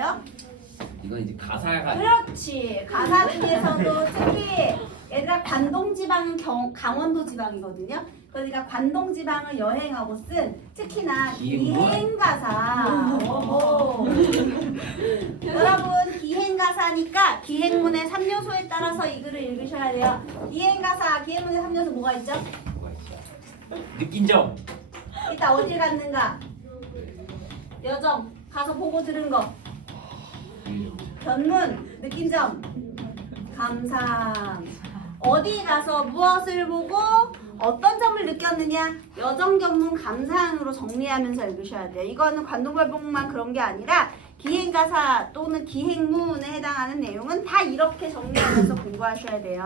뭐예요? 이건 이제 가사가 그렇지. 가사 중에서도 특히 얘들아 관동지방은 강원도 지방이거든요. 그러니까 관동지방을 여행하고 쓴 특히나 기행가사. 여러분 기행가사니까 기행문의 3요소에 따라서 이 글을 읽으셔야 돼요. 기행가사 기행문의 3요소 뭐가 있죠? 뭐가 있어? 느낀 점. 이따 어딜 갔는가? 여정 가서 보고 들은 거. 견문 느낀 점. 감상. 어디 가서 무엇을 보고 어떤 점을 느꼈느냐? 여정 견문 감상으로 정리하면서 읽으셔야 돼요. 이거는 관동발복만 그런 게 아니라 기행가사 또는 기행문에 해당하는 내용은 다 이렇게 정리하면서 공부하셔야 돼요.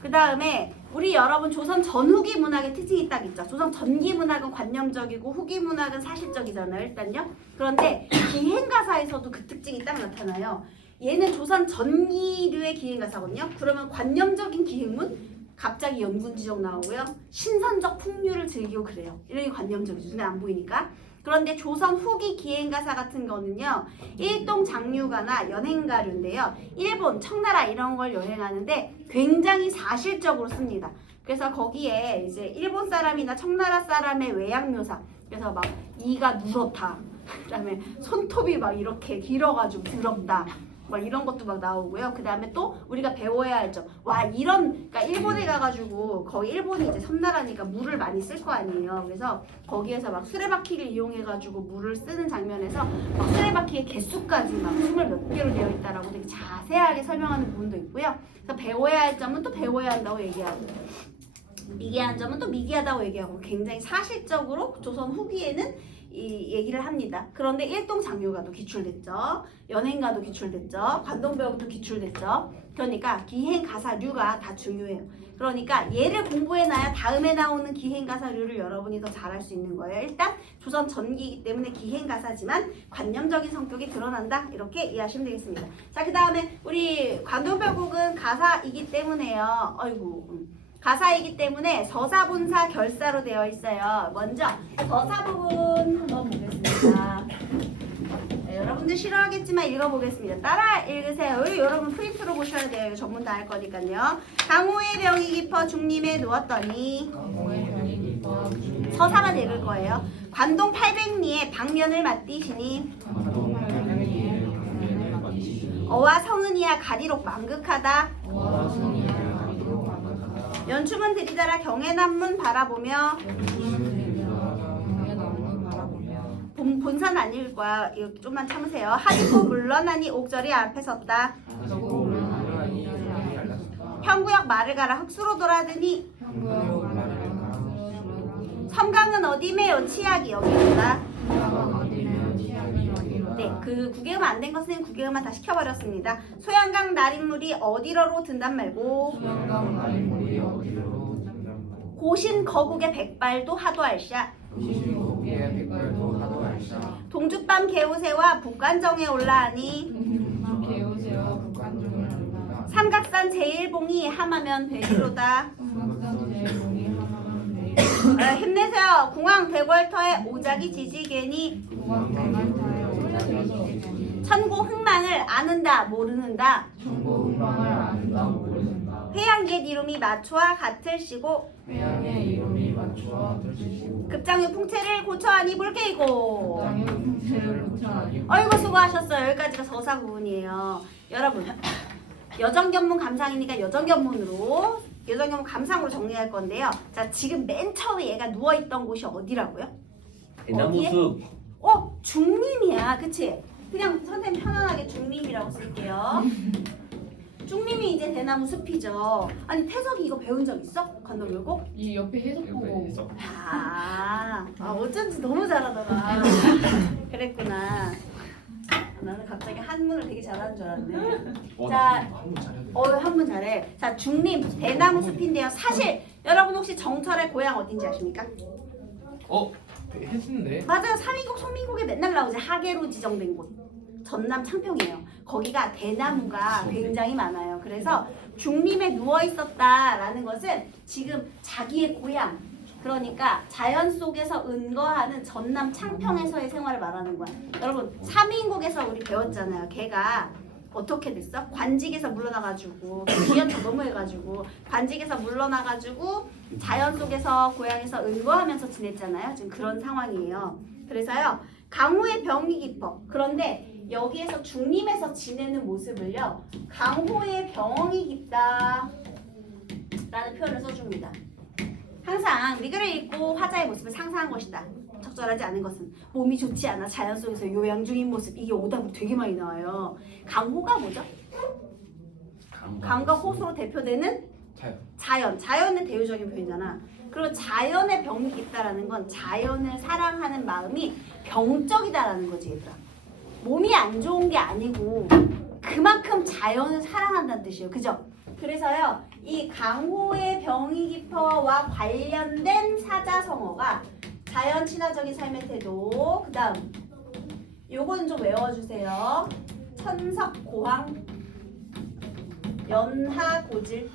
그 다음에 우리 여러분 조선 전후기 문학의 특징이 딱 있죠. 조선 전기 문학은 관념적이고 후기 문학은 사실적이잖아요. 일단요. 그런데 기행가사에서도 그 특징이 딱 나타나요. 얘는 조선 전기류의 기행가사거든요. 그러면 관념적인 기행문 갑자기 연군지정 나오고요. 신선적 풍류를 즐기고 그래요. 이런 게 관념적이죠. 눈에 안 보이니까. 그런데 조선 후기 기행가사 같은 거는요. 일동 장류가나 연행가류인데요. 일본, 청나라 이런 걸 여행하는데 굉장히 사실적으로 씁니다. 그래서 거기에 이제 일본 사람이나 청나라 사람의 외양 묘사. 그래서 막 이가 누렇다. 그다음에 손톱이 막 이렇게 길어가지고 부럽다. 막 이런 것도 막 나오고요. 그 다음에 또 우리가 배워야 할 점. 와 이런 그러니까 일본에 가가지고 거기 일본이 이제 섬나라니까 물을 많이 쓸 거 아니에요. 그래서 거기에서 막 수레바퀴를 이용해가지고 물을 쓰는 장면에서 막 수레바퀴의 개수까지 막 20몇 개로 되어 있다라고 되게 자세하게 설명하는 부분도 있고요. 그래서 배워야 할 점은 또 배워야 한다고 얘기하고 미개한 점은 또 미개하다고 얘기하고 굉장히 사실적으로 조선 후기에는 이 얘기를 합니다. 그런데 일동장류가도 기출됐죠. 연행가도 기출됐죠. 관동배우도 기출됐죠. 그러니까 기행가사류가 다 중요해요. 그러니까 얘를 공부해놔야 다음에 나오는 기행가사류를 여러분이 더 잘할 수 있는 거예요. 일단 조선 전기이기 때문에 기행가사지만 관념적인 성격이 드러난다. 이렇게 이해하시면 되겠습니다. 자, 그 다음에 우리 관동별곡은 가사이기 때문에요. 가사이기 때문에 서사본사 결사로 되어 있어요. 먼저 서사 부분 한번 보겠습니다. 네, 여러분들 싫어하겠지만 읽어보겠습니다. 따라 읽으세요. 여러분 프린트로 보셔야 돼요. 전문 다 할 거니까요. 강호의 병이 깊어 중림에 누웠더니 서사만 읽을 거예요. 관동 800리에 방면을 맞디시니 어와 성은이야 가리록 만극하다. 연춤은 들이달아 경해남문 바라보며 본선 안 읽을 거야. 이거 좀만 참으세요. 하디고 물러나니 옥절이 앞에 섰다. 형구역 말을 가라 흑수로 돌아드니 섬강은 어디매요 치약이 여기보다. 네, 그 구개음 안 된 것은 구개음만 다 시켜버렸습니다. 소양강 날인물이 어디로로 든단 말고 고신 거국의 백발도 하도할샤. 동죽밤 개우새와 북관정에 올라하니 삼각산 제일봉이 함하면 되리로다. 힘내세요. 공항 대궐터에 오작이 지지개니 천고 흥망을 아는다 모르는다. 회양옛 이름이 맞춰와 같을 시고 급장유 풍채를 고쳐하니 불케이고. 어이구 수고하셨어요. 여기까지가 서사 부분이에요. 여러분 여정견문 감상이니까 여정견문으로 여정견문 감상으로 정리할 건데요. 자, 지금 맨 처음에 얘가 누워있던 곳이 어디라고요? 대나무숲. 중림이야. 그치? 그냥 선생님 편안하게 중림이라고 쓸게요. 중림이 이제 대나무 숲이죠. 아니 태석이 이거 배운 적 있어? 관동별곡? 이 옆에 해석보고 어쩐지 너무 잘하더라. 그랬구나. 나는 갑자기 한문을 되게 잘하는 줄 알았네. 자, 한문 잘해. 자, 중림 대나무 숲인데요. 사실 여러분 혹시 정철의 고향 어딘지 아십니까? 했는데 맞아요. 삼인국 송민국에 맨날 나오지. 하계로 지정된 곳. 전남 창평이에요. 거기가 대나무가 굉장히 많아요. 그래서 중림에 누워 있었다라는 것은 지금 자기의 고향 그러니까 자연 속에서 은거하는 전남 창평에서의 생활을 말하는 거야. 여러분 3인국에서 우리 배웠잖아요. 걔가 어떻게 됐어? 관직에서 물러나가지고 기현처 너무 해가지고 관직에서 물러나가지고 자연 속에서 고향에서 은거하면서 지냈잖아요. 지금 그런 상황이에요. 그래서요 강호의 병이 깊어. 그런데 여기에서 중림에서 지내는 모습을요 강호의 병이 깊다 라는 표현을 써줍니다. 항상 리그를 읽고 화자의 모습을 상상한 것이다. 적절하지 않은 것은 몸이 좋지 않아 자연 속에서 요양 중인 모습. 이게 오답으로 되게 많이 나와요. 강호가 뭐죠? 강과 호수로 대표되는 자연의 대표적인 표현이잖아. 그리고 자연의 병이 깊다라는 건 자연을 사랑하는 마음이 병적이다라는 거지 얘들아. 몸이 안 좋은 게 아니고 그만큼 자연을 사랑한다는 뜻이에요. 그죠? 그래서요 이 강호의 병이 깊어와 관련된 사자성어가 자연 친화적인 삶의 태도, 그 다음 요거는 좀 외워주세요. 천석고항, 연하고질.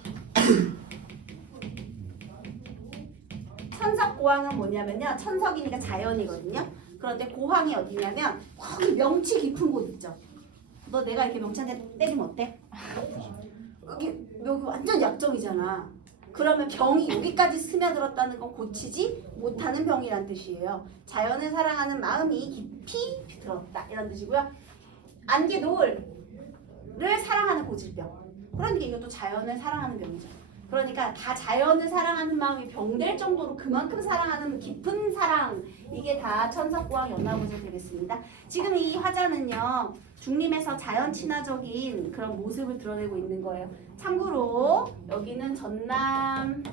천석고항은 뭐냐면요 천석이니까 자연이거든요. 그런데 고항이 어디냐면 거기 명치 깊은 곳 있죠. 너 내가 이렇게 명치한테 때리면 어때? 여기 완전 약점이잖아. 그러면 병이 여기까지 스며들었다는 건 고치지 못하는 병이란 뜻이에요. 자연을 사랑하는 마음이 깊이 들었다 이런 뜻이고요. 안개 노을을 사랑하는 고질병. 그러니까 이것도 자연을 사랑하는 병이죠. 그러니까 다 자연을 사랑하는 마음이 병될 정도로 그만큼 사랑하는 깊은 사랑, 이게 다 천석고항 연하고질 되겠습니다. 지금 이 화자는요 중림에서 자연 친화적인 그런 모습을 드러내고 있는 거예요. 참고로 여기는 전남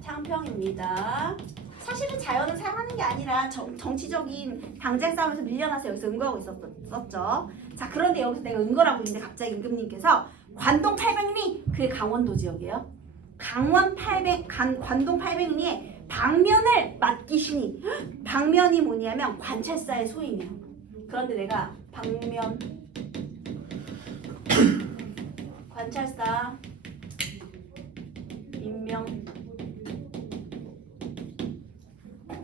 창평입니다. 사실은 자연을 사랑하는 게 아니라 정치적인 방제 싸움에서 밀려나서 여기서 은거하고 있었죠. 자, 그런데 여기서 내가 은거라고 있는데 갑자기 임금님께서 관동 800리, 그게 강원도 지역이에요. 관동 800리에 방면을 맡기시니, 방면이 뭐냐면 관찰사의 소임이에요. 그런데 내가 방면 관찰사 임명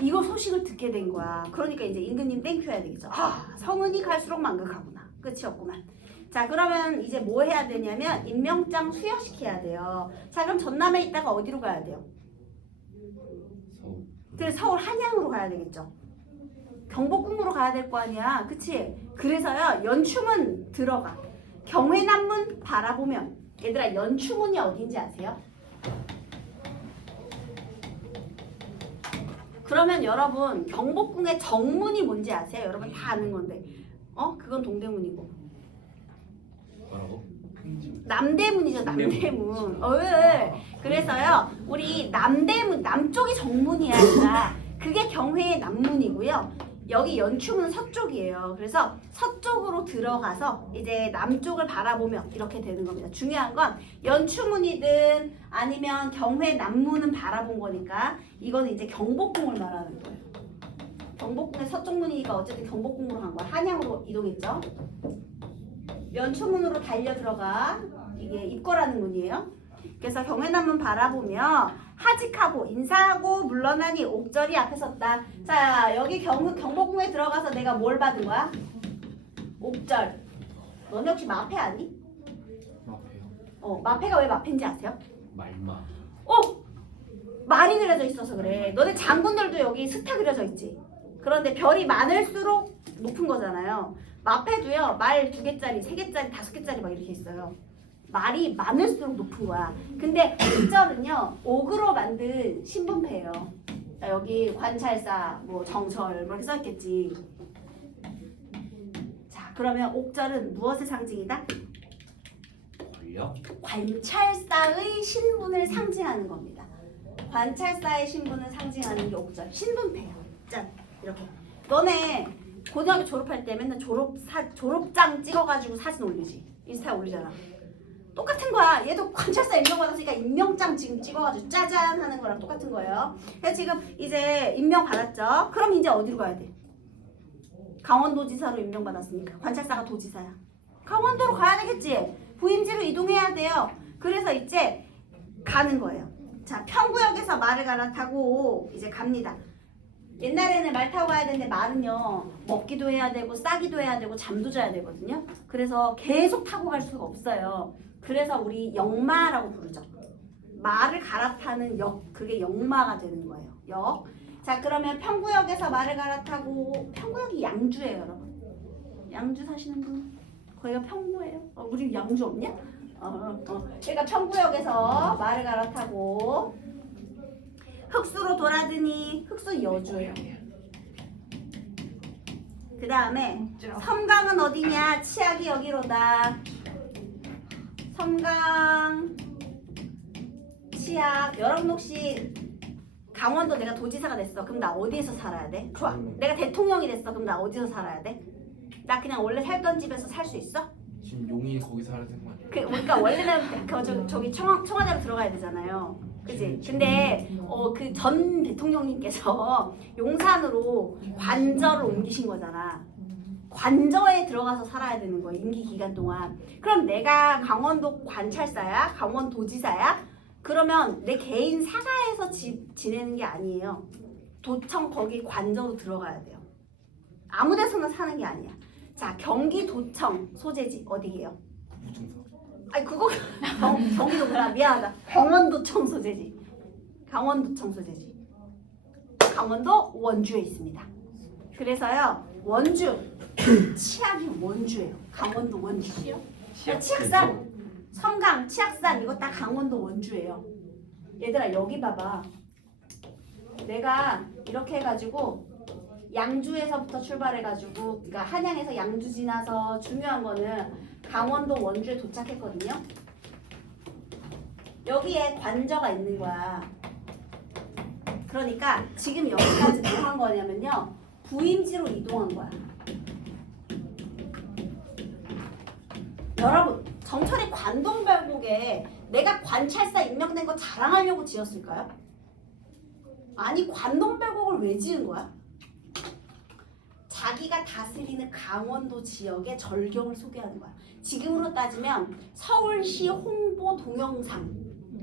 이거 소식을 듣게 된 거야. 그러니까 이제 임금님 땡큐 해야 되겠죠. 아, 성은이 갈수록 망극하구나. 끝이 없구만. 자, 그러면 이제 뭐 해야 되냐면 임명장 수여시켜야 돼요. 자, 그럼 전남에 있다가 어디로 가야 돼요? 그래서 서울 한양으로 가야 되겠죠. 경복궁으로 가야 될 거 아니야. 그치? 그래서요 연추문 들어가. 경회남문 바라보면, 얘들아 연추문이 어딘지 아세요? 그러면 여러분 경복궁의 정문이 뭔지 아세요? 여러분 다 아는 건데 그건 동대문이고 뭐라고? 남대문이죠. 남대문. 그래서요 우리 남대문 남쪽이 정문이 아니라 그게 경회의 남문이고요. 여기 연추문은 서쪽이에요. 그래서 서쪽으로 들어가서 이제 남쪽을 바라보며 이렇게 되는 겁니다. 중요한 건 연추문이든 아니면 경회 남문은 바라본 거니까 이거는 이제 경복궁을 말하는 거예요. 경복궁의 서쪽 문이니까 어쨌든 경복궁으로 간 거야. 한양으로 이동했죠. 연추문으로 달려 들어가. 이게 입거라는 문이에요. 그래서 경회남문 바라보며 하직하고 인사하고 물러나니 옥절이 앞에 섰다. 자, 여기 경복궁에 들어가서 내가 뭘 받은 거야? 옥절. 너네 혹시 마패 아니? 마패요. 마패가 왜 마패인지 아세요? 말마. 말이 그려져 있어서 그래. 너네 장군들도 여기 스타 그려져 있지. 그런데 별이 많을수록 높은 거잖아요. 마패도요. 말 2개짜리, 3개짜리, 5개짜리 막 이렇게 있어요. 말이 많을수록 높은 거야. 근데 옥절은요 옥으로 만든 신분패예요. 여기 관찰사, 뭐 정철 뭐 이렇게 써있겠지. 자, 그러면 옥절은 무엇의 상징이다? 권력? 관찰사의 신분을 상징하는 겁니다. 관찰사의 신분을 상징하는 게 옥절. 신분패예요. 짠, 이렇게. 너네 고등학교 졸업할 때 맨날 졸업장 찍어가지고 사진 올리지. 인스타에 올리잖아. 똑같은 거야. 얘도 관찰사 임명받았으니까 임명장 지금 찍어가지고 짜잔 하는 거랑 똑같은 거예요. 그래서 지금 이제 임명받았죠. 그럼 이제 어디로 가야 돼? 강원도지사로 임명받았으니까 관찰사가 도지사야. 강원도로 가야 되겠지. 부임지로 이동해야 돼요. 그래서 이제 가는 거예요. 자, 평구역에서 말을 갈아타고 이제 갑니다. 옛날에는 말 타고 가야 되는데 말은요 먹기도 해야 되고 싸기도 해야 되고 잠도 자야 되거든요. 그래서 계속 타고 갈 수가 없어요. 그래서 우리 역마라고 부르죠. 말을 갈아타는 역, 그게 역마가 되는 거예요. 역. 자, 그러면 평구역에서 말을 갈아타고, 평구역이 양주예요, 여러분. 양주 사시는 분? 거기가 평구예요. 우리 양주 없냐? 그러니까 평구역에서 말을 갈아타고 흑수로 돌아드니, 흑수 여주예요. 그 다음에 섬강은 어디냐? 치악이 여기로다. 섬강, 치악. 여러분 혹시 강원도 내가 도지사가 됐어. 그럼 나 어디에서 살아야 돼? 좋아. 내가 대통령이 됐어. 그럼 나 어디서 살아야 돼? 나 그냥 원래 살던 집에서 살 수 있어? 지금 용이 거기 살아야 되는 거 아니야? 그러니까 원래는 저기 청와대로 들어가야 되잖아요. 그지? 근데 그 전 대통령님께서 용산으로 관저를 옮기신 거잖아. 관저에 들어가서 살아야 되는 거야. 임기 기간 동안. 그럼 내가 강원도 관찰사야? 강원도지사야? 그러면 내 개인 사가에서 지내는 게 아니에요. 도청 거기 관저로 들어가야 돼요. 아무 데서나 사는 게 아니야. 자, 경기도청 소재지 어디게요? 무증서. 아니 그거 경기도구나. 미안하다. 강원도청 소재지. 강원도청 소재지. 강원도 원주에 있습니다. 그래서요 원주 치악이 원주예요. 강원도 원주. 치악산, 섬강, 치악산 이거 다 강원도 원주예요. 얘들아 여기 봐봐. 내가 이렇게 해가지고 양주에서부터 출발해가지고 그러니까 한양에서 양주 지나서 중요한 거는 강원도 원주에 도착했거든요. 여기에 관저가 있는 거야. 그러니까 지금 여기까지 뭐 한 거냐면요. 부임지로 이동한 거야. 여러분 정철이 관동별곡에 내가 관찰사 임명된 거 자랑하려고 지었을까요? 아니 관동별곡을 왜 지은 거야? 자기가 다스리는 강원도 지역의 절경을 소개하는 거야. 지금으로 따지면 서울시 홍보 동영상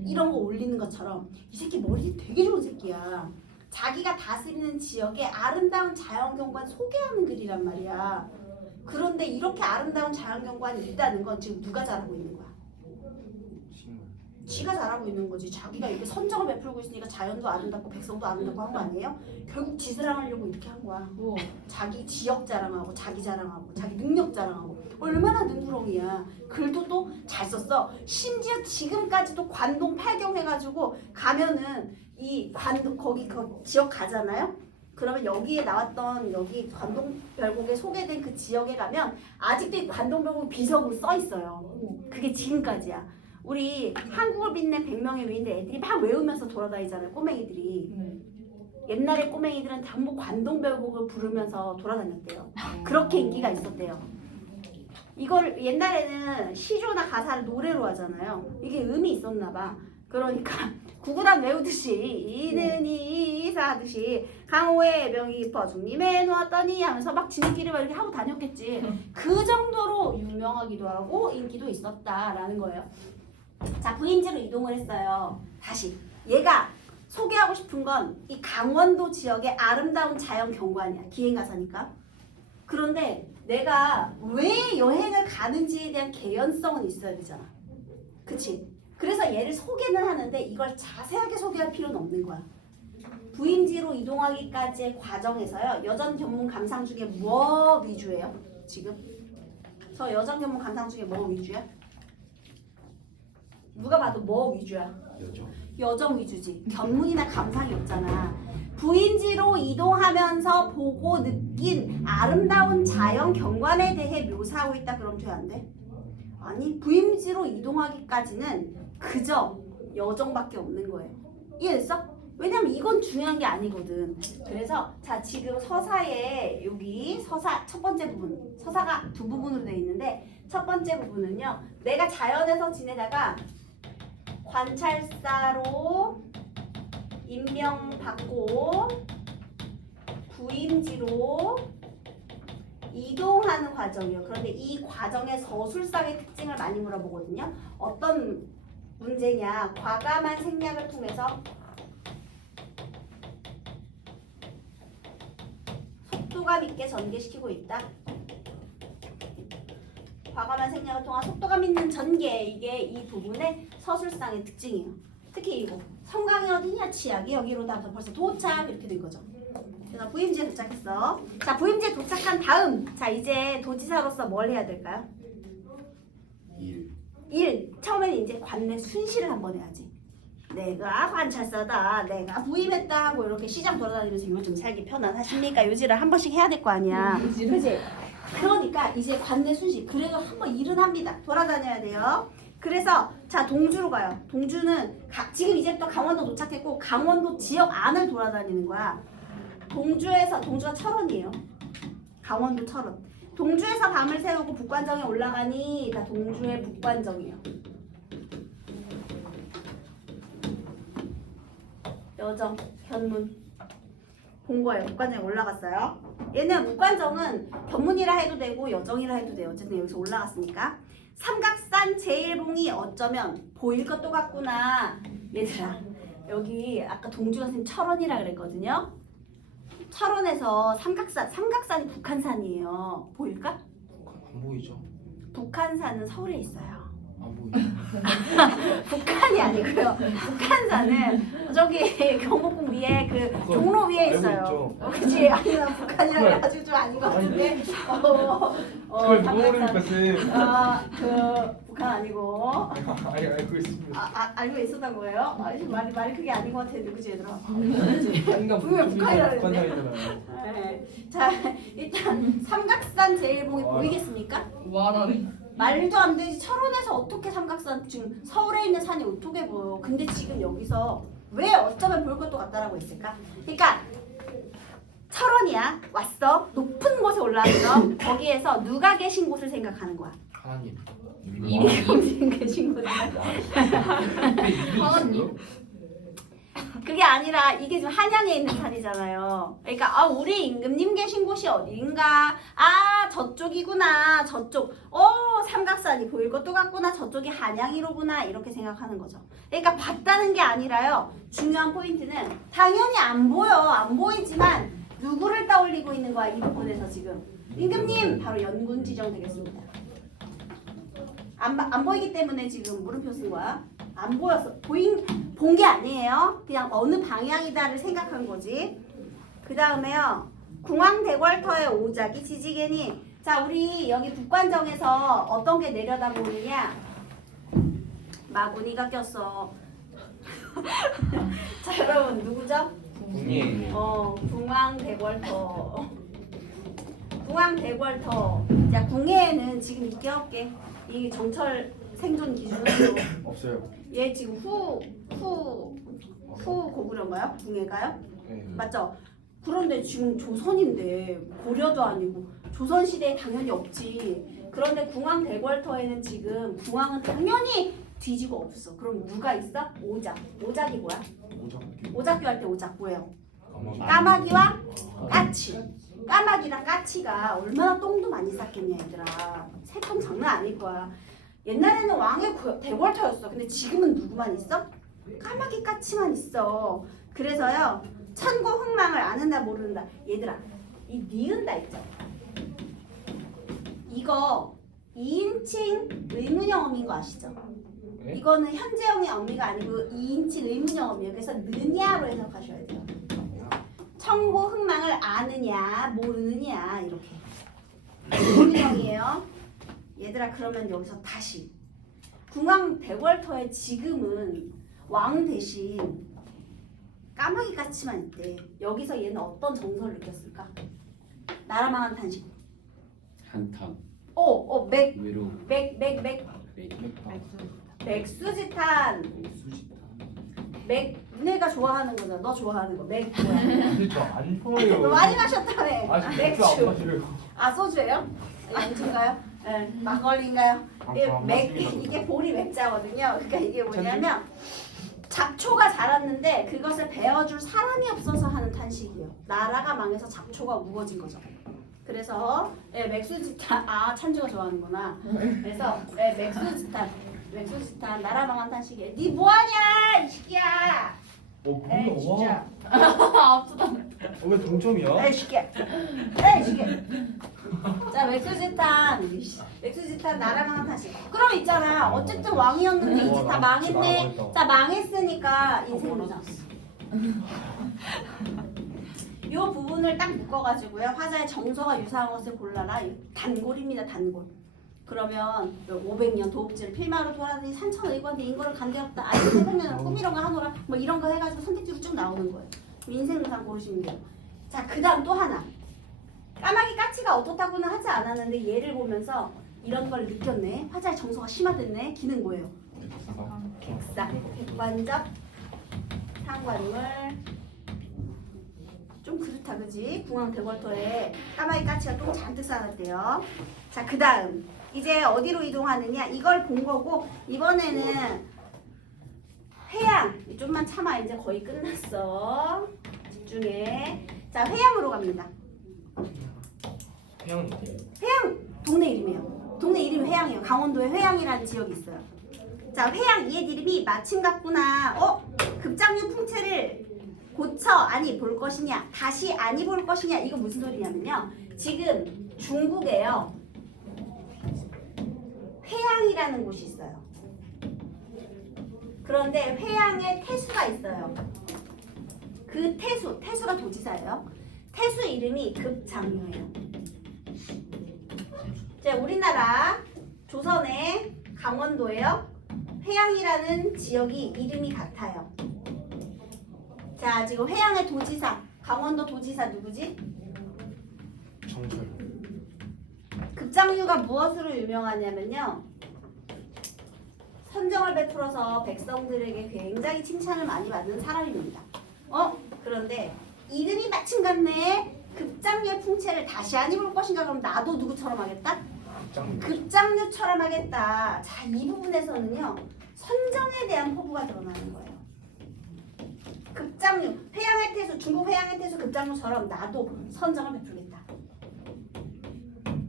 이런 거 올리는 것처럼 이 새끼 머리 되게 좋은 새끼야. 자기가 다스리는 지역의 아름다운 자연경관 소개하는 글이란 말이야. 그런데 이렇게 아름다운 자연경관이 있다는 건 지금 누가 잘하고 있는 거야? 지가 잘하고 있는 거지. 자기가 이렇게 선정을 베풀고 있으니까 자연도 아름답고 백성도 아름답고 한 거 아니에요? 결국 지 자랑하려고 이렇게 한 거야. 자기 지역 자랑하고 자기 자랑하고 자기 능력 자랑하고 얼마나 능구렁이야. 글도 또 잘 썼어. 심지어 지금까지도 관동 팔경 해가지고 가면은 이 관동 거기 그 지역 가잖아요. 그러면 여기에 나왔던 여기 관동별곡에 소개된 그 지역에 가면 아직도 이 관동별곡 비석으로 써 있어요. 그게 지금까지야. 우리 한국을 빛낸 100명의 외인들 애들이 막 외우면서 돌아다니잖아요. 꼬맹이들이. 옛날에 꼬맹이들은 전부 관동별곡을 부르면서 돌아다녔대요. 그렇게 인기가 있었대요. 이걸 옛날에는 시조나 가사를 노래로 하잖아요. 이게 의미 있었나 봐. 그러니까 구구단 외우듯이 이는 이사하듯이 강호의 병이 깊어 중림에 놓았더니 하면서 막 지네끼리 막 이렇게 하고 다녔겠지. 그 정도로 유명하기도 하고 인기도 있었다라는 거예요. 자, 부임지로 이동을 했어요. 다시 얘가 소개하고 싶은 건 이 강원도 지역의 아름다운 자연 경관이야. 기행가사니까. 그런데 내가 왜 여행을 가는지에 대한 개연성은 있어야 되잖아. 그치? 그래서 얘를 소개는 하는데 이걸 자세하게 소개할 필요는 없는 거야. 부임지로 이동하기까지의 과정에서요. 여전 견문 감상 중에 뭐 위주예요? 지금? 저 여전 견문 감상 중에 뭐 위주야? 누가 봐도 뭐 위주야? 여정 위주지. 견문이나 감상이 없잖아. 부임지로 이동하면서 보고 느낀 아름다운 자연 경관에 대해 묘사하고 있다 그러면 돼 안 돼? 아니 부임지로 이동하기까지는 그저 여정밖에 없는 거예요. 이해됐어? 왜냐면 이건 중요한 게 아니거든. 그래서 자 지금 서사에 여기 서사 첫 번째 부분 서사가 두 부분으로 되어 있는데 첫 번째 부분은요. 내가 자연에서 지내다가 관찰사로 임명받고 부임지로 이동하는 과정이요. 그런데 이 과정의 서술상의 특징을 많이 물어보거든요. 어떤 문제냐? 과감한 생략을 통해서 속도감 있게 전개시키고 있다. 과감한 생략을 통한 속도감 있는 전개, 이게 이 부분의 서술상의 특징이에요. 특히 이거 성강이 어디냐? 치약이 여기로다 벌써 도착 이렇게 된 거죠. 그래서 부임지에 도착했어. 자, 부임지에 도착한 다음, 자 이제 도지사로서 뭘 해야 될까요? 1. 처음에는 이제 관내 순시를 한번 해야지. 내가 관찰사다, 내가 부임했다 하고 이렇게 시장 돌아다니면서 요즘 살기 편안하십니까? 요지를 한 번씩 해야 될 거 아니야. 그지? 그러니까 이제 관내 순시, 그래도 한번 일은 합니다. 돌아다녀야 돼요. 그래서 자 동주로 가요. 동주는 지금 이제부터 강원도 도착했고 강원도 지역 안을 돌아다니는 거야. 동주가 철원이에요. 강원도 철원. 동주에서 밤을 새우고 북관정에 올라가니 다 동주의 북관정이에요. 여정, 견문 본 거예요. 북관정에 올라갔어요. 얘는 북관정은 견문이라 해도 되고 여정이라 해도 돼요. 어쨌든 여기서 올라갔으니까. 삼각산 제일봉이 어쩌면 보일 것도 같구나. 얘들아, 여기 아까 동주가 선생님 철원이라 그랬거든요. 철원에서 삼각산이 북한산이에요. 보일까? 안 보이죠? 북한산은 서울에 있어요. 안 보이죠? 북한이 아니고요. 북한산은 저기 경복궁 위에 그 종로 위에 알고 있어요. 있죠. 그치? 아니 나 북한이라 아주 좀 아닌 것 같은데. 그걸 모르니까 쌤. 그 북한 아니고. 아니 알고 있습니다. 알고 있었던 거예요? 말이 그게 아닌 것 같은데 그치 얘들아? 한강 분명 북한이라 그랬네. 북한산이잖아요. 네. 자 일단 삼각산 제일봉이 보이겠습니까? 와라리. 말도 안 되지. 철원에서 어떻게 삼각산, 지금 서울에 있는 산이 어떻게 보여? 근데 지금 여기서 왜 어쩌면 볼 것도 같다라고 했을까? 그러니까 철원이야. 왔어. 높은 곳에 올라왔어. 거기에서 누가 계신 곳을 생각하는 거야. 하나님. 임금 계신 곳을. 하나님. 그게 아니라 이게 지금 한양에 있는 산이잖아요. 그러니까 우리 임금님 계신 곳이 어디인가? 저쪽이구나. 저쪽. 삼각산이 보일 것도 같구나. 저쪽이 한양이로구나. 이렇게 생각하는 거죠. 그러니까 봤다는 게 아니라요. 중요한 포인트는 당연히 안 보여. 안 보이지만 누구를 떠올리고 있는 거야. 이 부분에서 지금. 임금님 바로 연군 지정되겠습니다. 안 보이기 때문에 지금 물음표 쓴 거야. 안 보였어. 본 게 아니에요. 그냥 어느 방향이다를 생각한 거지. 그 다음에요. 궁왕대궐터의 오작이 지지개니. 자, 우리 여기 북관정에서 어떤 게 내려다보느냐. 마구니가 꼈어. 자, 여러분 누구죠? 궁예. 궁왕대궐터. 궁왕대궐터. 자, 궁예에는 지금 있게 할게. 이 정철 생존 기준으로 없어요. 얘 지금 후 고구려인가요? 궁예가요? 네. 맞죠? 그런데 지금 조선인데 고려도 아니고 조선시대에 당연히 없지. 그런데 궁왕대궐터에는 지금 궁왕은 당연히 뒤지고 없어. 그럼 누가 있어? 오작. 오작이 뭐야? 오작교 할 때 오작 뭐예요? 까마귀와 까치. 까마귀랑 까치가 얼마나 똥도 많이 쌌겠냐 얘들아. 새똥 장난 아닐 거야. 옛날에는 왕의 대궐터였어. 근데 지금은 누구만 있어? 까마귀 까치만 있어. 그래서요. 천고 흥망을 아는다 모르는다. 얘들아 이 니은다 있죠? 이거 2인칭 의문형 어미인 거 아시죠? 네? 이거는 현재형의 어미가 아니고 2인칭 의문형 어미예요. 그래서 느냐로 해석하셔야 돼요. 천고 흥망을 아느냐 모르느냐 이렇게 의문형이에요. 얘들아 그러면 여기서 다시 궁왕대궐터에 지금은 왕 대신 까마귀 까치만 있대. 여기서 얘는 어떤 정서를 느꼈을까? 나라망한 탄식. 한탕 맥 외로 맥수지탄. 맥내가 좋아하는 거잖아. 너 좋아하는 거. 맥 뭐야? 근데 저안 좋아요. 많이 마셨다며. 아직 맥주. 맥주 안 마셔요. 소주예요? 양주인가요? 네. 막걸리인가요? 안 마십니다. 이게 보리 맥자거든요. 그러니까 이게 뭐냐면 잡초가 자랐는데 그것을 베어줄 사람이 없어서 하는 탄식이에요. 나라가 망해서 잡초가 우거진 거죠. 그래서 맥수지탄. 찬주가 좋아하는구나. 그래서 맥수지탄. 엑소시스탄 나라 망한탄 시계. 니 뭐하냐 이 새끼야. 에이 그럼 진짜. 앞서다. 왜 동점이야? 에이 시계. 에이 시계. 자 엑소시스탄 나라 망한탄 시계. 그럼 있잖아. 어쨌든 왕이었는데 이제 다 망했네. 자 망했으니까 인생 무상. 이 부분을 딱 묶어가지고요. 화자의 정서가 유사한 것을 골라라. 단골입니다. 단골. 그러면 500년 도읍지를 필마로 돌아다니 산천의관대 인거를 간대없다. 아니 700년을 꿈이런가 하노라. 뭐 이런 거 해가지고 선택지로 쭉 나오는 거예요. 인생무상 고르시면 돼요. 자, 그 다음 또 하나. 까마귀 까치가 어떻다고는 하지 않았는데 얘를 보면서 이런 걸 느꼈네. 화자의 정서가 심화됐네. 기는 뭐예요? 객상, 객관적, 상관물. 좀 그렇다 그지? 궁왕 대궐터에 까마귀 까치가 똥 잔뜩 싸놨대요. 자, 그 다음 이제 어디로 이동하느냐? 이걸 본 거고 이번에는 회양. 좀만 참아. 이제 거의 끝났어. 집중해. 자, 회양으로 갑니다. 태양 어디예요? 회양 동네 이름이에요. 동네 이름이 회양이에요. 강원도에 회양이라는 지역이 있어요. 자, 회양 옛 이름이 마침 같구나. 급장류 풍채를 고쳐 아니 볼 것이냐, 다시 아니 볼 것이냐. 이거 무슨 소리냐면요. 지금 중국에요. 회양이라는 곳이 있어요. 그런데 회양에 태수가 있어요. 그 태수가 도지사예요. 태수 이름이 급장류예요. 자, 우리나라 조선의 강원도에요. 회양이라는 지역이 이름이 같아요. 자, 지금 회양의 도지사, 강원도 도지사 누구지? 정철. 급장류가 무엇으로 유명하냐면요. 선정을 베풀어서 백성들에게 굉장히 칭찬을 많이 받는 사람입니다. 그런데 이름이 마침 같네. 급장류의 풍채를 다시 안 입을 것인가? 그럼 나도 누구처럼 하겠다? 급장류처럼 하겠다. 자, 이 부분에서는요. 선정에 대한 포부가 드러나는 거예요. 급장류, 회양의 태수, 중국 회양의 태수 급장류처럼 나도 선정을 베풀겠다.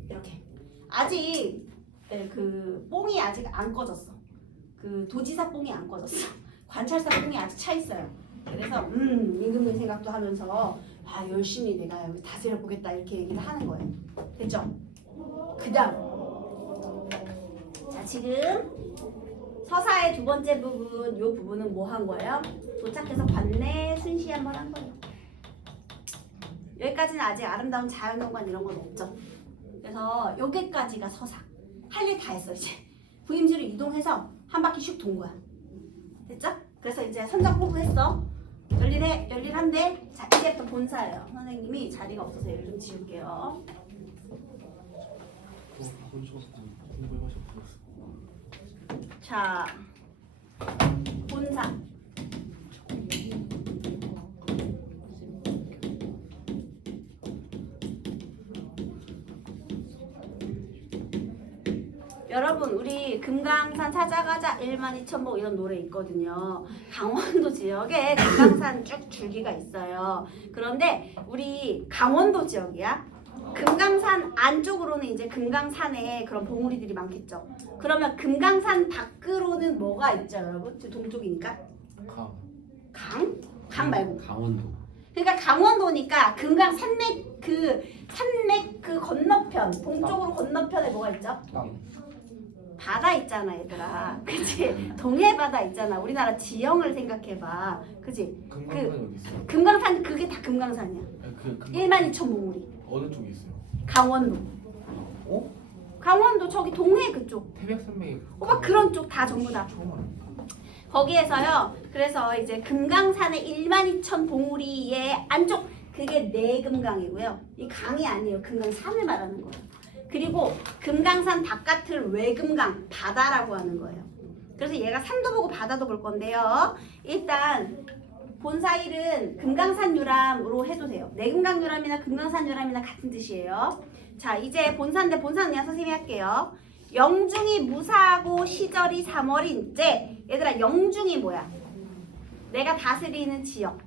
이렇게. 아직 그 뽕이 아직 안 꺼졌어. 그 도지사 뽕이 안 꺼졌어. 관찰사 뽕이 아직 차 있어요. 그래서 임금님 생각도 하면서 열심히 내가 여기 다스려 보겠다 이렇게 얘기를 하는 거예요. 됐죠? 그다음 자, 지금 서사의 두 번째 부분, 이 부분은 뭐 한 거예요? 도착해서 관내 순시 한번 한 거예요. 여기까지는 아직 아름다운 자연경관 이런 건 없죠. 그래서 여기까지가 서사. 할 일 다 했어 이제. 부임지로 이동해서 한 바퀴 슉 돈 거야. 됐죠? 그래서 이제 선정 포부했어. 열일한데 자, 이제부터 본사예요. 선생님이 자리가 없어서 얘를 좀 지울게요. 자, 본사. 여러분, 우리 금강산 찾아가자 12,000보 이런 노래 있거든요. 강원도 지역에 금강산 쭉 줄기가 있어요. 그런데 우리 강원도 지역이야. 금강산 안쪽으로는 이제 금강산에 그런 봉우리들이 많겠죠. 그러면 금강산 밖으로는 뭐가 있죠, 여러분? 저 동쪽이니까. 강 말고. 강원도. 그러니까 강원도니까 금강 산맥 그 건너편, 동쪽으로 건너편에 뭐가 있죠? 바다 있잖아, 얘들아. 그치? 동해 바다 있잖아. 우리나라 지형을 생각해봐. 그치? 금강산이 어디 있어요? 금강산, 그게 다 금강산이야. 12,000봉우리. 어느 쪽에 있어요? 강원도. 강원도 저기 동해 그쪽. 태백산맥이. 오빠 그런 쪽 다 전부 다. 거기에서요. 그래서 이제 금강산의 12,000봉우리의 안쪽 그게 내금강이고요. 이 강이 아니에요. 금강산을 말하는 거예요. 그리고 금강산 바깥을 외금강 바다라고 하는 거예요. 그래서 얘가 산도 보고 바다도 볼 건데요. 일단 본사일은 금강산 유람으로 해도 돼요. 내금강 유람이나 금강산 유람이나 같은 뜻이에요. 자, 이제 본사인데 본사는 그냥 선생님이 할게요. 영중이 무사하고 시절이 3월인째. 얘들아, 영중이 뭐야? 내가 다스리는 지역.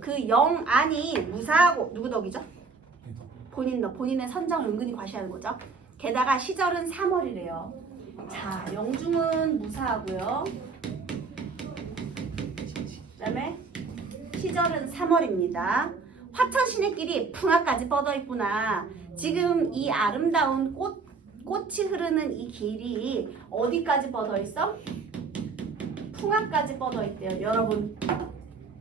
그 영 안이 무사하고 누구 덕이죠? 본인의 선정을 은근히 과시하는 거죠. 게다가 시절은 3월이래요. 자, 영중은 무사하고요. 그다음에 시절은 3월입니다. 화천 시내길이 풍화까지 뻗어 있구나. 지금 이 아름다운 꽃이 흐르는 이 길이 어디까지 뻗어 있어? 풍화까지 뻗어 있대요. 여러분,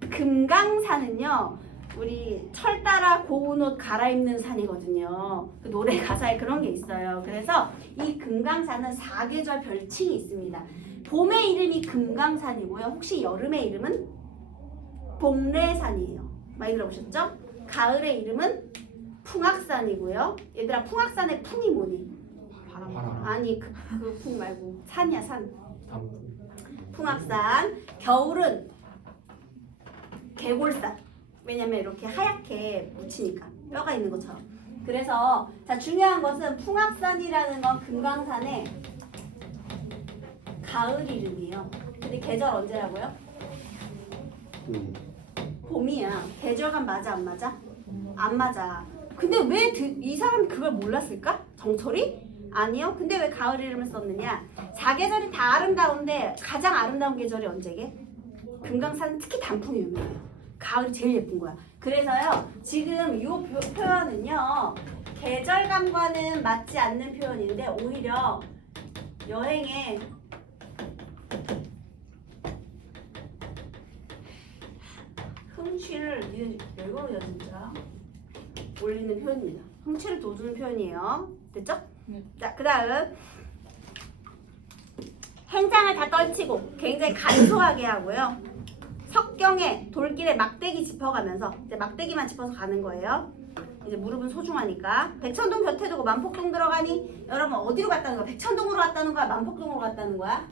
금강산은요, 우리 철 따라 고운 옷 갈아입는 산이거든요. 그 노래 가사에 그런 게 있어요. 그래서 이 금강산은 사계절 별칭이 있습니다. 봄의 이름이 금강산이고요. 혹시 여름의 이름은 복례산이에요. 많이 들어보셨죠? 가을의 이름은 풍악산이고요. 얘들아, 풍악산의 풍이 뭐니? 바람. 아니, 그 풍 말고 산이야, 산. 담. 풍악산. 겨울은 개골산. 왜냐면 이렇게 하얗게 묻히니까 뼈가 있는 것처럼. 그래서 자, 중요한 것은 풍악산이라는 건 금강산의 가을 이름이에요. 근데 계절 언제라고요? 봄이야. 계절감 맞아 안 맞아? 안 맞아. 근데 왜 이 사람이 그걸 몰랐을까? 정철이? 아니요. 근데 왜 가을 이름을 썼느냐? 사계절이 다 아름다운데 가장 아름다운 계절이 언제게? 금강산은 특히 단풍이 유명해요. 가을이 제일 예쁜 거야. 그래서요, 지금 이 표현은요, 계절감과는 맞지 않는 표현인데 오히려 여행에 흥취를 왜 그러냐 진짜 올리는 표현입니다. 흥취를 돋우는 표현이에요. 됐죠? 네. 자, 그 다음 행장을 다 떨치고 굉장히 간소하게 하고요. 석경에 돌길에 막대기 짚어가면서 이제 막대기만 짚어서 가는 거예요. 이제 무릎은 소중하니까. 백천동 곁에 두고 만폭동 들어가니 여러분 어디로 갔다는 거야? 백천동으로 갔다는 거야? 만폭동으로 갔다는 거야?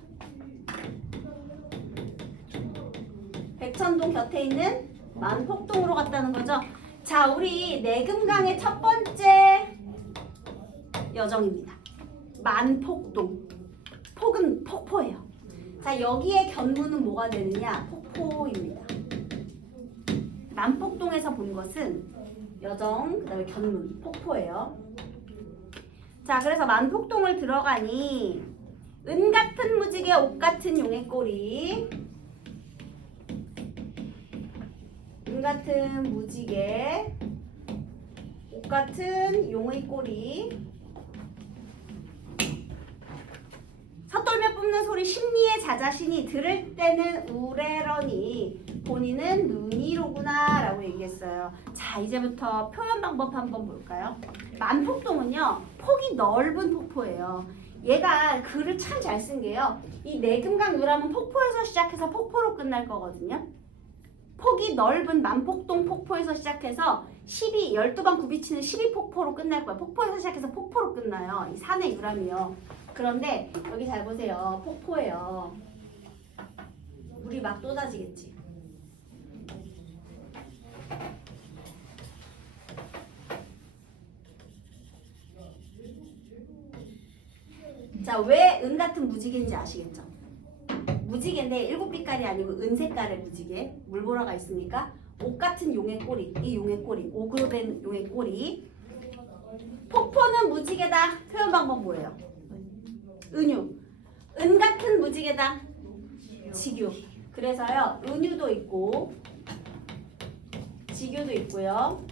백천동 곁에 있는 만폭동으로 갔다는 거죠. 자, 우리 내금강의 첫 번째 여정입니다. 만폭동. 폭은 폭포예요. 자, 여기에 견문은 뭐가 되느냐? 폭포입니다. 만폭동에서 본 것은 여정, 그 다음에 견문, 폭포예요. 자, 그래서 만폭동을 들어가니 은 같은 무지개 옷 같은 용의 꼬리, 은 같은 무지개 옷 같은 용의 꼬리, 섣돌며 뿜는 소리 심리의 자자신이 들을 때는 우레러니 본인은 눈이로구나 라고 얘기했어요. 자, 이제부터 표현 방법 한번 볼까요? 만폭동은요, 폭이 넓은 폭포예요. 얘가 글을 참 잘 쓴 게요, 이 내금강 유람은 폭포에서 시작해서 폭포로 끝날 거거든요. 폭이 넓은 만폭동 폭포에서 시작해서 12번 굽이치는 12폭포로 끝날 거예요. 폭포에서 시작해서 폭포로 끝나요. 이 산의 유람이요. 그런데 여기 잘 보세요. 폭포예요. 물이 막 쏟아지겠지. 자, 왜 은 같은 무지개인지 아시겠죠? 무지개인데 7빛깔이 아니고 은 색깔의 무지개. 물보라가 있으니까 옷 같은 용의 꼬리. 이 용의 꼬리. 옥으로 된 용의 꼬리. 폭포는 무지개다. 표현 방법 뭐예요? 은유. 은 같은 무지개다. 지규. 그래서요, 은유도 있고 지규도 있고요.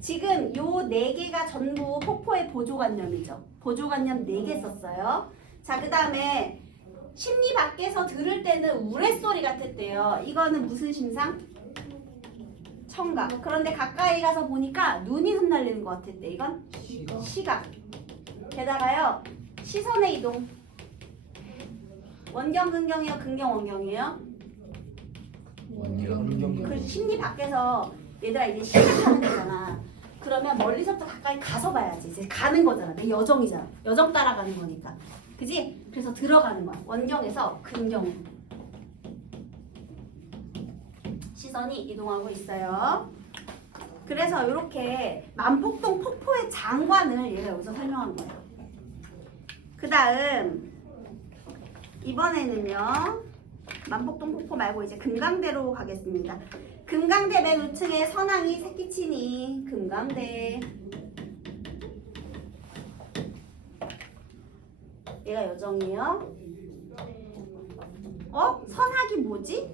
지금 요 4개가 전부 폭포의 보조관념이죠. 보조관념 4개 썼어요. 자, 그 다음에 심리 밖에서 들을 때는 우레소리 같았대요. 이거는 무슨 심상? 청각. 그런데 가까이 가서 보니까 눈이 흩날리는 것 같았대. 이건 시각. 게다가요, 시선의 이동. 원경 근경이요, 근경 원경이에요? 원경. 그 심리 밖에서 얘들아 이제 시작하는 거잖아. 그러면 멀리서부터 가까이 가서 봐야지. 이제 가는 거잖아. 내 여정이잖아. 여정 따라가는 거니까. 그지? 그래서 들어가는 거야. 원경에서 근경으로. 시선이 이동하고 있어요. 그래서 이렇게 만폭동 폭포의 장관을 얘가 여기서 설명한 거예요. 그 다음 이번에는요, 만폭동 폭포 말고 이제 금강대로 가겠습니다. 금강대 맨 우측에 선왕이 새끼치니 금강대. 얘가 여정이에요. 선학이 뭐지?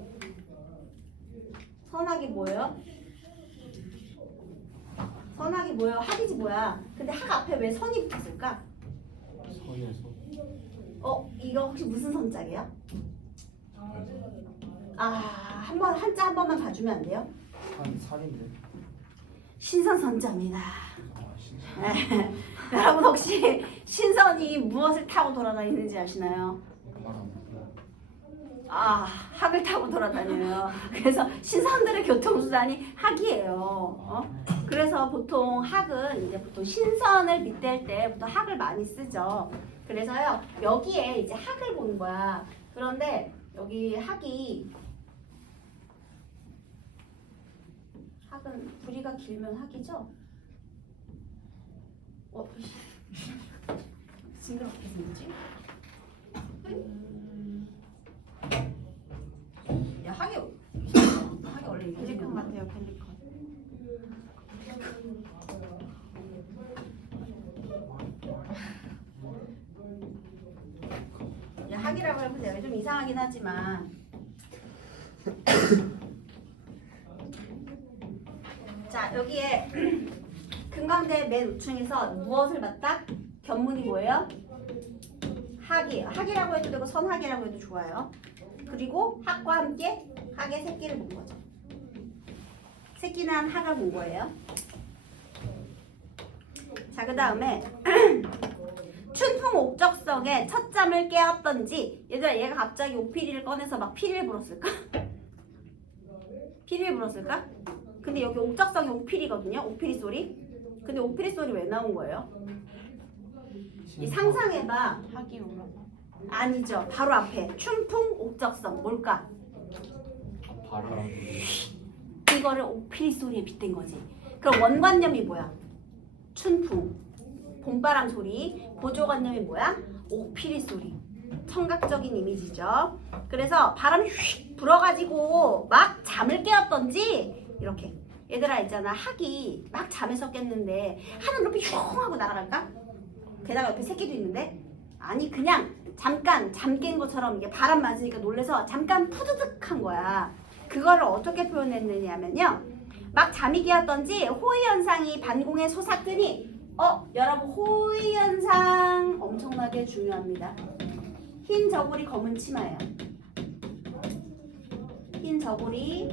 선학이 뭐예요? 선학이 뭐예요? 학이지 뭐야? 근데 학 앞에 왜 선이 붙었을까? 선에서 이거 혹시 무슨 선짝이야? 한자 한 번만 봐주면 안 돼요? 산인데. 신선 선자입니다. 신선. 네. 여러분 혹시 신선이 무엇을 타고 돌아다니는지 아시나요? 바람. 학을 타고 돌아다녀요. 그래서 신선들의 교통수단이 학이에요. 그래서 보통 학은 이제 보통 신선을 빗댈 때 보통 학을 많이 쓰죠. 그래서요 여기에 이제 학을 보는 거야. 그런데 여기 학은 부리가 길면 학이죠? 징그럽게 생겼지? 야 학이 원래 이렇게 생긴 것 같아요. 펠리컨. 야 학이라고 해보세요. 좀 이상하긴 하지만 자 여기에 금강대 맨 우층에서 무엇을 봤다? 견문이 뭐예요? 학이에요. 학이라고 해도 되고 선학이라고 해도 좋아요. 그리고 학과 함께 학의 새끼를 본 거죠. 새끼는 학을 본 거예요. 자, 그 다음에 춘풍 옥적성에 첫 잠을 깨었던지 얘들아 얘가 갑자기 옥피리를 꺼내서 막 피리를 불었을까? 피리를 불었을까? 근데 여기 옥적성이 옥피리거든요. 옥피리 소리. 근데 옥피리 소리 왜 나온 거예요? 이 상상해봐. 학이 올라가. 아니죠. 바로 앞에 춘풍 옥적성 뭘까? 바람. 이거를 옥피리 소리에 빗댄 거지. 그럼 원관념이 뭐야? 춘풍, 봄바람 소리. 보조관념이 뭐야? 옥피리 소리. 청각적인 이미지죠. 그래서 바람이 휙 불어가지고 막 잠을 깨웠던지 이렇게. 얘들아 있잖아. 학이 막 잠에서 깼는데 하늘 높이 슝 하고 날아갈까? 게다가 옆에 새끼도 있는데 아니 그냥 잠깐 잠 깬 것처럼 이게 바람 맞으니까 놀래서 잠깐 푸드득한 거야. 그거를 어떻게 표현했느냐면요. 막 잠이 깨었던지 호의현상이 반공에 솟았더니 여러분 호의현상 엄청나게 중요합니다. 흰 저고리 검은 치마예요. 흰 저고리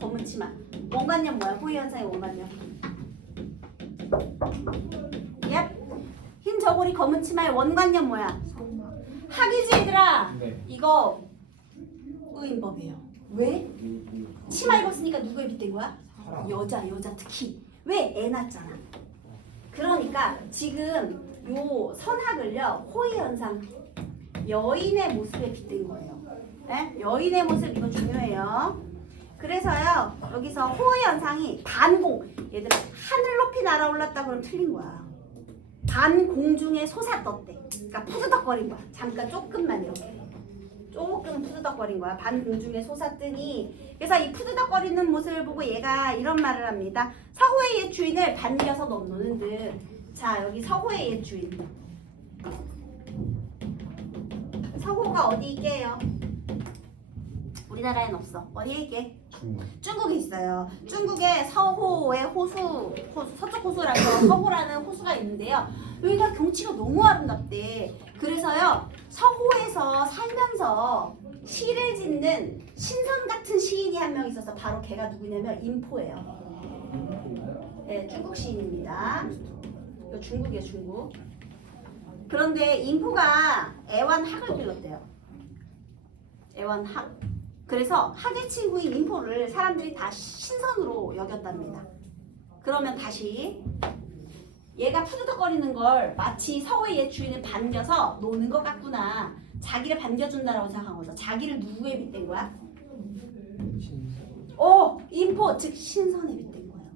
검은 치마. 원관념 뭐야? 호의현상의 원관념. 얍. 흰 저고리 검은 치마의 원관념 뭐야? 학이지 얘들아. 네. 이거 의인법이에요. 왜? 치마 입었으니까 누구에 빗댄 거야? 여자 특히. 왜? 애 낳잖아. 그러니까 지금 요 선학을요 호의현상 여인의 모습에 빗댄 거예요. 네? 여인의 모습 이거 중요해요. 그래서요 여기서 호의현상이 반공. 얘들아 하늘 높이 날아올랐다 그러면 틀린 거야. 반공중에 솟아떴대. 그러니까 푸드덕거린 거야. 잠깐 조금만 이렇게. 조금 푸드덕거린 거야. 반공중에 솟았더니. 그래서 이 푸드덕거리는 모습을 보고 얘가 이런 말을 합니다. 서호의 옛 주인을 반겨서 노는 듯. 자 여기 서호의 옛 주인. 서호가 어디 있게요? 우리나라엔 없어. 어디에 있게? 중국에 있어요. 중국에 서호의 호수, 서쪽 호수라서 서호라는 호수가 있는데요. 여기가 경치가 너무 아름답대. 그래서요 서호에서 살면서 시를 짓는 신선 같은 시인이 한 명 있어서 바로 걔가 누구냐면 인포예요. 네, 중국 시인입니다. 이거 중국이에요, 중국. 그런데 인포가 애완학을 길렀대요. 애완학. 그래서 학의 친구인 인포를 사람들이 다 신선으로 여겼답니다. 그러면 다시 얘가 푸드덕거리는 걸 마치 서호의 옛 주인을 반겨서 노는 것 같구나. 자기를 반겨준다라고 생각한 거죠. 자기를 누구에 빗댄 거야? 인포 즉 신선에 빗댄 거예요.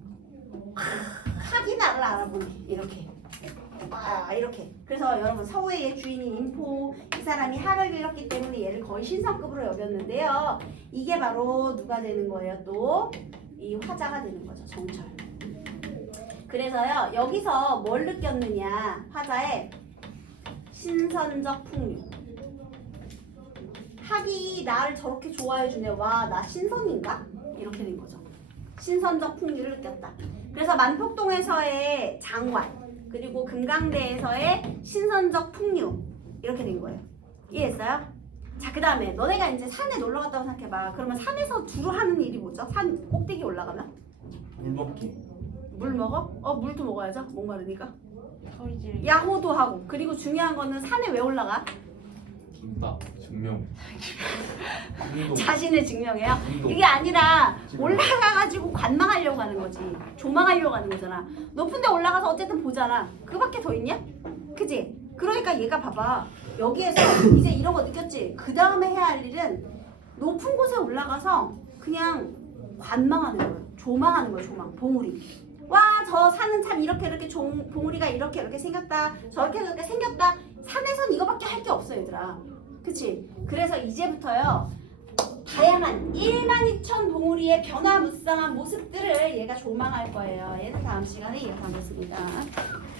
학이 나를 알아보네. 이렇게. 이렇게. 그래서 여러분 서호의 옛 주인인 인포 이 사람이 학을 길렀기 때문에 얘를 거의 신선급으로 여겼는데요. 이게 바로 누가 되는 거예요? 또 이 화자가 되는 거죠. 정철. 그래서요 여기서 뭘 느꼈느냐? 화자에 신선적 풍류. 학이 나를 저렇게 좋아해 주네. 와, 나 신선인가? 이렇게 된 거죠. 신선적 풍류를 느꼈다. 그래서 만폭동에서의 장활, 그리고 금강대에서의 신선적 풍류 이렇게 된 거예요. 이해했어요? 자, 그 다음에 너네가 이제 산에 놀러 갔다고 생각해봐. 그러면 산에서 주로 하는 일이 뭐죠? 산 꼭대기 올라가면? 물 먹기. 물 먹어? 물도 먹어야죠. 목마르니까. 소리 지르기. 야호도 하고. 그리고 중요한 거는 산에 왜 올라가? 김밥. 증명. 운동. 자신을 증명해요. 운동. 그게 아니라 지금. 올라가가지고 관망하려고 하는 거지. 조망하려고 하는 거잖아. 높은 데 올라가서 어쨌든 보잖아. 그밖에 더 있냐? 그지? 그러니까 얘가 봐봐. 여기에서 이제 이런 거 느꼈지? 그 다음에 해야 할 일은 높은 곳에 올라가서 그냥 관망하는 거예요. 조망하는 거예요. 조망. 봉우리. 와, 저 산은 참 이렇게 봉우리가 이렇게 생겼다. 저렇게 생겼다. 산에선 이거밖에 할 게 없어, 얘들아. 그치? 그래서 이제부터요. 다양한 12,000 봉우리의 변화무쌍한 모습들을 얘가 조망할 거예요. 얘는 다음 시간에 이어가겠습니다.